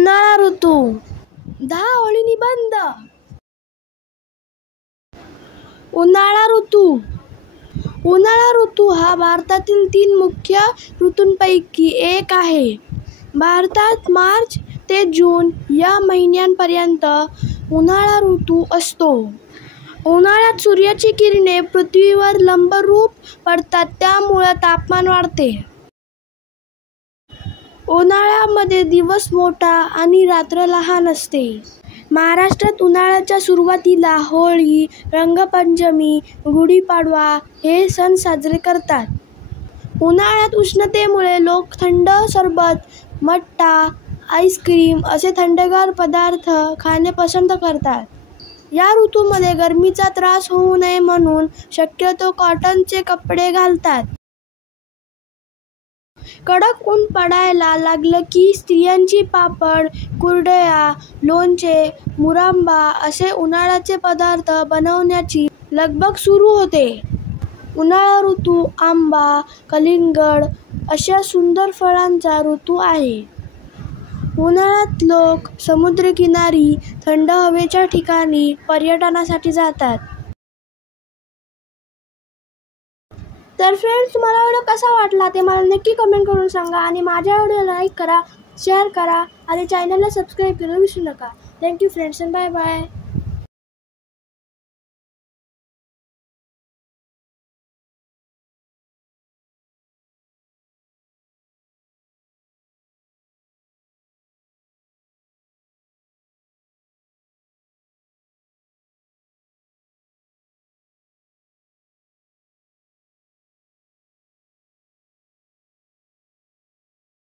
उन्हाळा ऋतू 10 ओळी निबंध. उन्हाळा ऋतू. उन्हाळा ऋतू हा भारतातील 3 मुख्य ऋतूंपैकी एक आहे. भारतात मार्च ते जून या महिन्यांपर्यंत उन्हाळा ऋतू असतो. उन्हाळ्यात सूर्याची किरणे पृथ्वीवर लंबरूप पडतात, त्यामुळे तापमान वाढते. उन्हाळ्यामध्ये दिवस मोठा आणि रात्र लहान असते. महाराष्ट्रात उन्हाळ्याच्या सुरुवातीला होळी, रंगपंचमी, गुढीपाडवा हे सण साजरे करतात. उन्हाळ्यात उष्णतेमुळे लोक थंड सरबत, मठ्ठा, आईस्क्रीम असे थंडगार पदार्थ खाणे पसंत करतात. या ऋतूमध्ये गरमीचा त्रास होऊ नये म्हणून शक्यतो कॉटनचे कपडे घालतात. कडक ऊन पडायला लागलं की स्त्रियांची पापड, कुरडया, लोणचे, मुरंबा असे उन्हाळ्याचे पदार्थ बनवण्याची लगबग सुरू होते. उन्हाळा ऋतू आंबा, कलिंगड अशा सुंदर फळांचा ऋतू आहे. उन्हाळ्यात लोक समुद्रकिनारी, थंड हवेच्या ठिकाणी पर्यटनासाठी जातात. तर फ्रेंड्स, तुम्हाला व्हिडिओ कसा वाटला ते मला नक्की कमेंट करून सांगा आणि माझ्या व्हिडिओला लाईक करा, शेअर करा आणि चॅनलला सबस्क्राईब करायला विसरू नका. Thank you friends, bye bye.